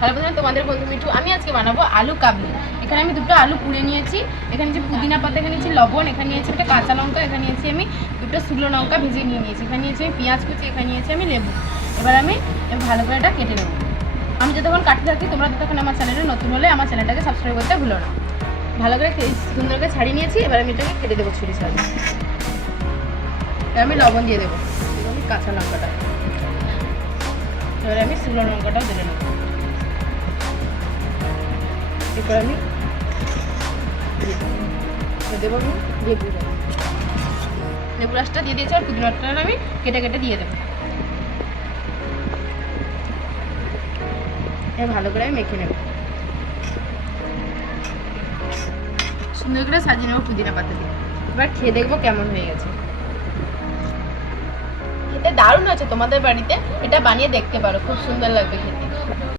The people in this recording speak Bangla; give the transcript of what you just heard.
ভালো প্রথমে তোমাদের বন্ধু মিঠু। আমি আজকে বানাবো আলু কাবলি। এখানে আমি দুটো আলু পুড়ে নিয়েছি, এখানে যে পুদিনা পাতা, এখানে নিয়েছি লবণ, এখানে নিয়েছি একটা কাঁচা লঙ্কা, এখানে নিয়েছি আমি দুটো শুকনো লঙ্কা ভেজে নিয়েছি, এখানে নিয়েছি আমি পেঁয়াজ কুচি, এখানে নিয়েছি আমি লেবু। এবার আমি ভালো করে এটা কেটে নেবো। আমি যতক্ষণ কাটতে থাকি তোমরা ততক্ষণ আমার চ্যানেলে নতুন হলে আমার চ্যানেলটাকে সাবস্ক্রাইব করতে ভুলো না। ভালো করে সুন্দর করে ছাড়িয়ে নিয়েছি, এবার আমি এটাকে কেটে দেবো ছুরি সাহায্যে। এবার আমি লবণ দিয়ে দেবো, আমি কাঁচা লঙ্কাটা, এবার আমি শুকনো লঙ্কাটাও দিয়ে নেবো। এরপর আমি দেবো আমি লেবু রসটা দিয়ে দিয়েছি, আর পুদিনাটা আমি কেটে কেটে দিয়ে দেবো। এবার ভালো করে আমি মেখে নেব, সুন্দর করে সাজিয়ে নেবো পুদিনা পাতা দিয়ে। এবার খেয়ে দেখবো কেমন হয়ে গেছে। খেতে দারুণ আছে, তোমাদের বাড়িতে এটা বানিয়ে দেখতে পারো, খুব সুন্দর লাগবে খেতে।